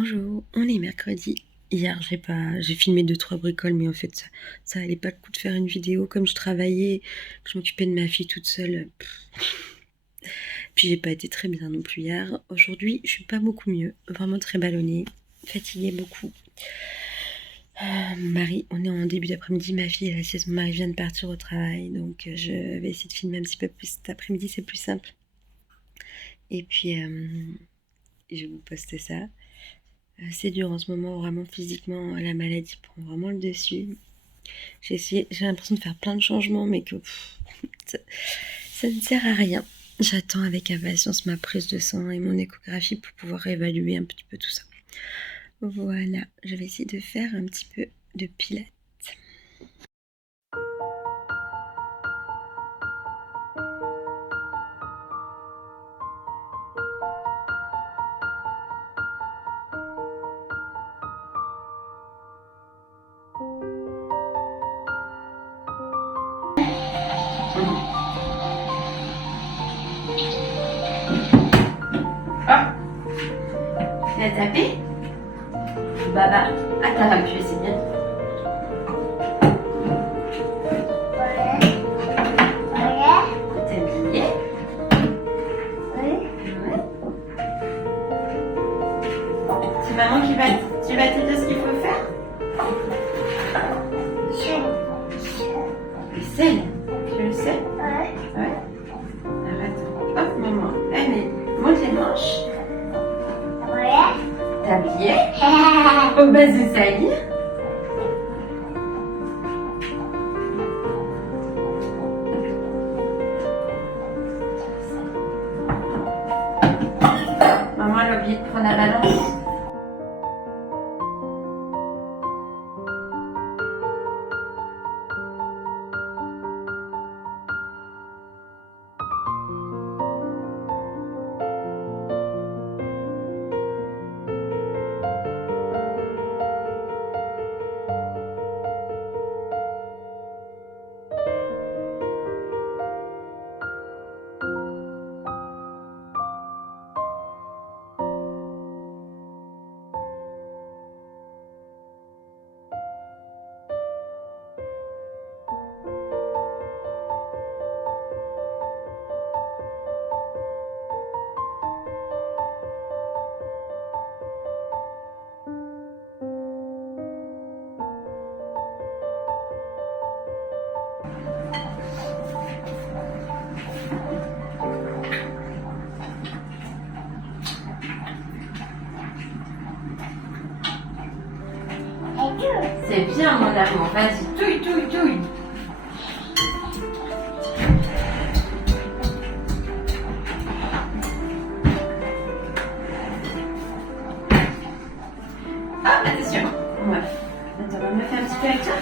Bonjour, on est mercredi. Hier, j'ai filmé 2-3 bricoles, mais en fait, ça allait pas le coup de faire une vidéo. Comme je travaillais, que je m'occupais de ma fille toute seule. Puis j'ai pas été très bien non plus hier. Aujourd'hui, je suis pas beaucoup mieux. Vraiment très ballonnée, fatiguée beaucoup. Mon mari, on est en début d'après-midi. Ma fille, elle a 16, mon mari vient de partir au travail. Donc, je vais essayer de filmer un petit peu plus cet après-midi, c'est plus simple. Et puis, je vais vous poster ça. C'est dur en ce moment, vraiment physiquement, la maladie prend vraiment le dessus. J'ai l'impression de faire plein de changements, mais que ça ne sert à rien. J'attends avec impatience ma prise de sang et mon échographie pour pouvoir évaluer un petit peu tout ça. Voilà, je vais essayer de faire un petit peu de pilates. Ah, tu l'as tapé? Baba. Ah, t'as appuyé, c'est bien. T'es habillé? Ouais. C'est maman qui va te dire ce qu'il faut faire? Le sel. Tu le sais? Ouais. Arrête. Hop, maman. Allez, monte les manches. T'es habillé? Oh, bah, c'est ça, y est. Maman, elle a oublié de prendre la balance. C'est bien, mon amour. Vas-y, touille, touille, touille. Ah, attention. Ouais. Attends, on va me faire un petit peu avec toi.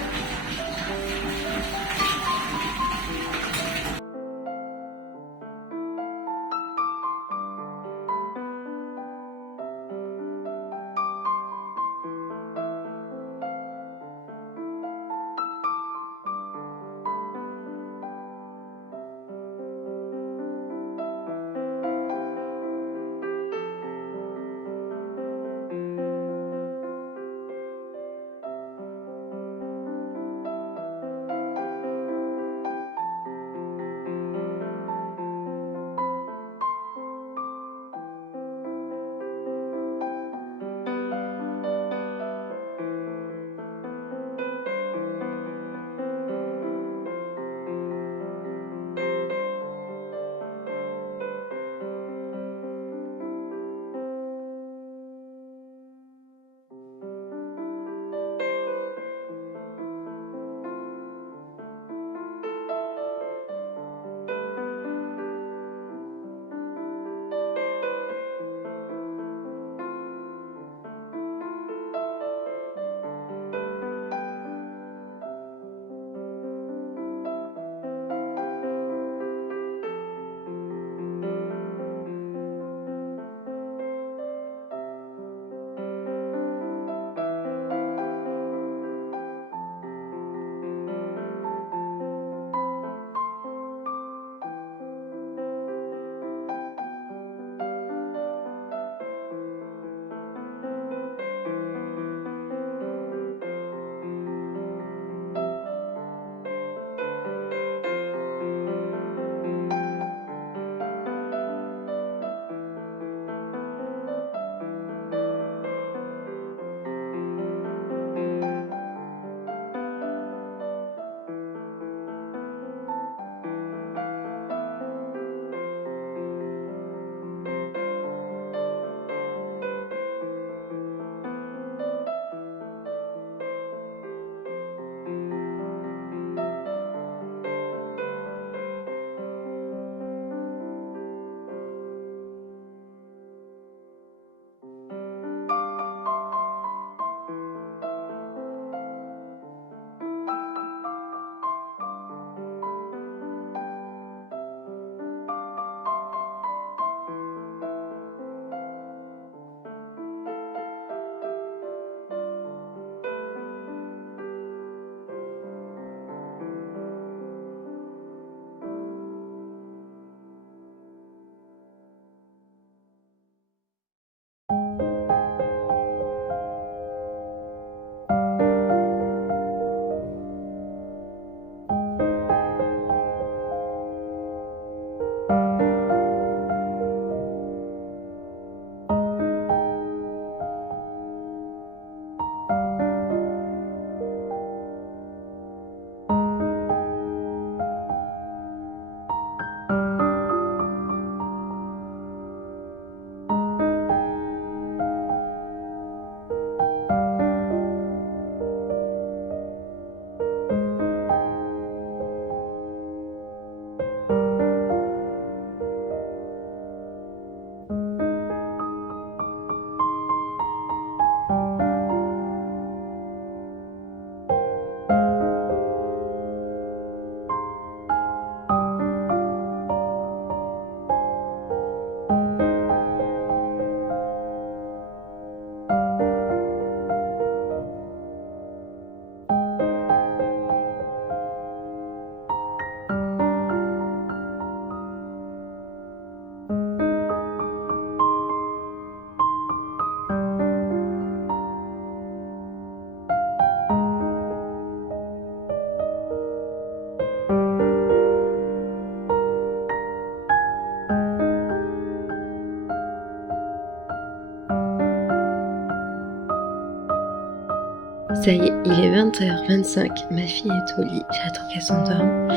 Ça y est, il est 20h25, ma fille est au lit, j'attends qu'elle s'endorme.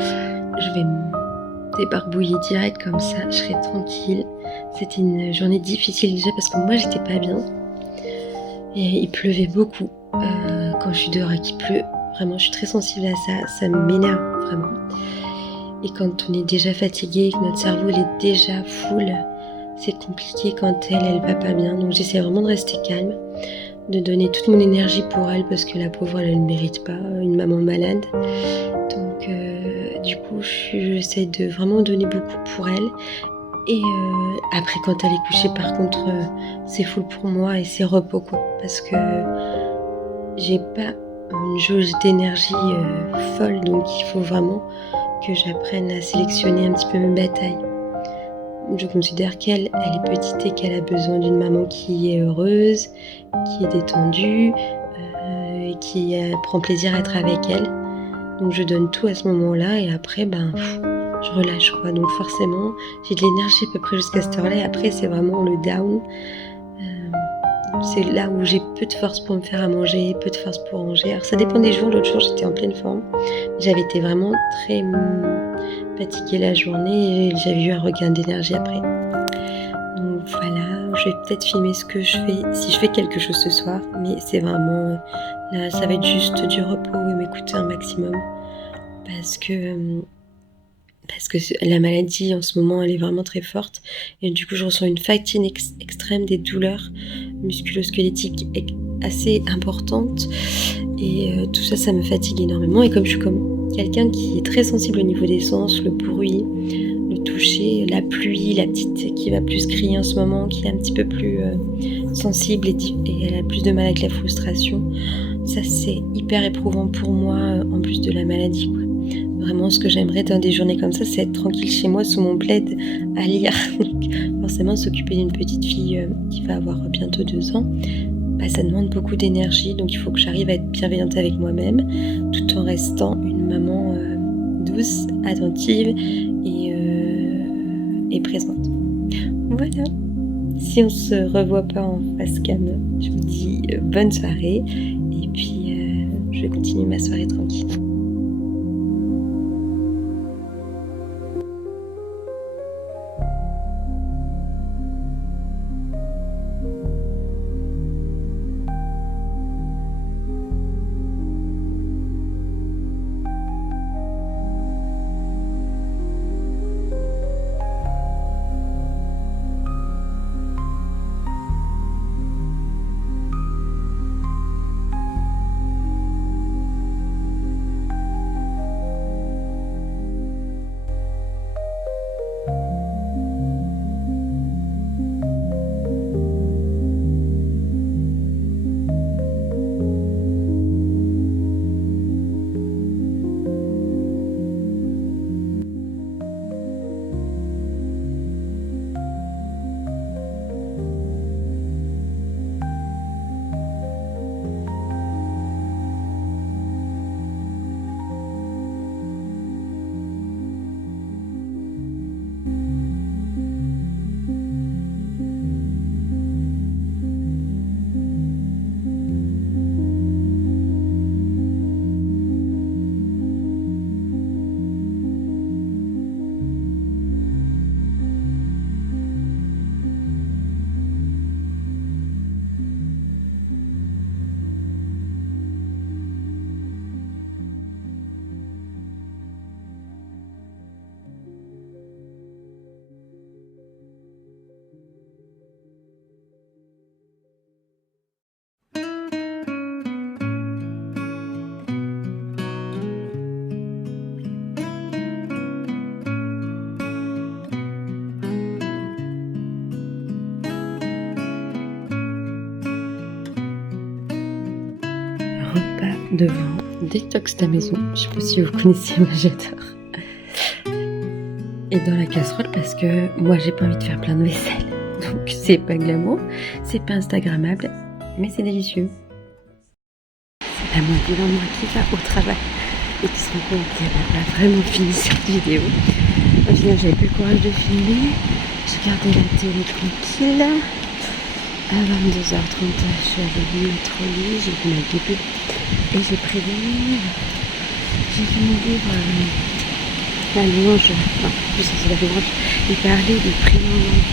Je vais me débarbouiller direct comme ça, je serai tranquille. C'était une journée difficile déjà parce que moi j'étais pas bien. Et il pleuvait beaucoup. Quand je suis dehors et qu'il pleut, vraiment je suis très sensible à ça, ça m'énerve vraiment. Et quand on est déjà fatigué, que notre cerveau il est déjà full, c'est compliqué quand elle va pas bien. Donc j'essaie vraiment de rester calme, de donner toute mon énergie pour elle parce que la pauvre elle ne mérite pas une maman malade. Donc du coup j'essaie de vraiment donner beaucoup pour elle. Et après quand elle est couchée par contre c'est full pour moi et c'est repos quoi. Parce que j'ai pas une jauge d'énergie folle, donc il faut vraiment que j'apprenne à sélectionner un petit peu mes batailles. Je considère qu'elle est petite et qu'elle a besoin d'une maman qui est heureuse, qui est détendue, et qui prend plaisir à être avec elle. Donc je donne tout à ce moment-là et après je relâche quoi. Donc forcément j'ai de l'énergie à peu près jusqu'à cette heure-là et après c'est vraiment le down. C'est là où j'ai peu de force pour me faire à manger, peu de force pour ranger. Alors ça dépend des jours, l'autre jour j'étais en pleine forme. J'avais été vraiment très fatiguée la journée et j'avais eu un regain d'énergie après. Donc voilà, je vais peut-être filmer ce que je fais, si je fais quelque chose ce soir, mais c'est vraiment, là ça va être juste du repos et m'écouter un maximum. Parce que la maladie en ce moment elle est vraiment très forte et du coup je ressens une fatigue extrême, des douleurs musculo-squelettiques assez importantes et tout ça, ça me fatigue énormément. Et comme je suis comme quelqu'un qui est très sensible au niveau des sens, le bruit, le toucher, la pluie, la petite qui va plus crier en ce moment, qui est un petit peu plus sensible et elle a plus de mal avec la frustration, ça c'est hyper éprouvant pour moi en plus de la maladie quoi. Vraiment, ce que j'aimerais dans des journées comme ça, c'est être tranquille chez moi sous mon plaid à lire. Donc, forcément, s'occuper d'une petite fille qui va avoir bientôt 2 ans, ça demande beaucoup d'énergie. Donc, il faut que j'arrive à être bienveillante avec moi-même, tout en restant une maman douce, attentive et présente. Voilà. Si on se revoit pas en face cam, je vous dis bonne soirée. Et puis, je vais continuer ma soirée tranquille. Repas devant Détox ta maison. Je sais pas si vous connaissez, moi j'adore. Et dans la casserole parce que moi j'ai pas envie de faire plein de vaisselle. Donc c'est pas glamour, c'est pas instagrammable, mais c'est délicieux. C'est la moitié de moi qui va au travail et qui se rend compte qu'elle n'a pas vraiment fini cette vidéo. Au final j'avais plus le courage de filmer. J'ai gardé la télé tranquille. À 22h30, je suis allée me mettre au lit, j'ai vu ma bébé Et j'ai prévenu, j'ai fait mon livre, la louange, non, je sais c'est la louange, il parlait de prier en langue.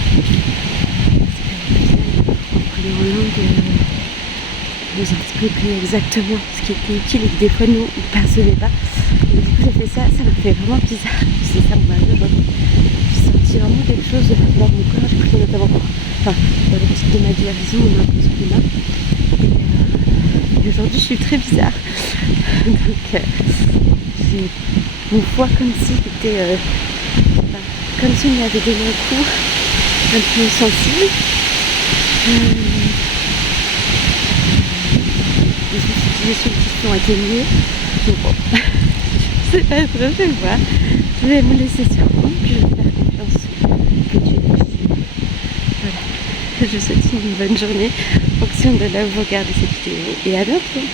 En priant en langue, nous expliquer exactement ce qui était utile et que des fois nous on ne percevait pas. Et du coup j'ai fait ça, ça m'a fait vraiment bizarre. C'est ça mon mari aujourd'hui. J'ai senti vraiment quelque chose dans mon corps, j'ai pris notamment, enfin, dans le reste de ma guérison, on a un peu ce climat. Et aujourd'hui je suis très bizarre. Donc j'ai mon foie comme si c'était, comme si on lui avait donné un coup un peu sensible. Les utilisations qui sont atténuées. Donc bon, je sais pas trop, je vais voir. Je vais me laisser surprendre, puis je vais faire confiance que Dieu est possible. Voilà. Je vous souhaite une bonne journée en fonction de là où vous regardez cette vidéo et à bientôt.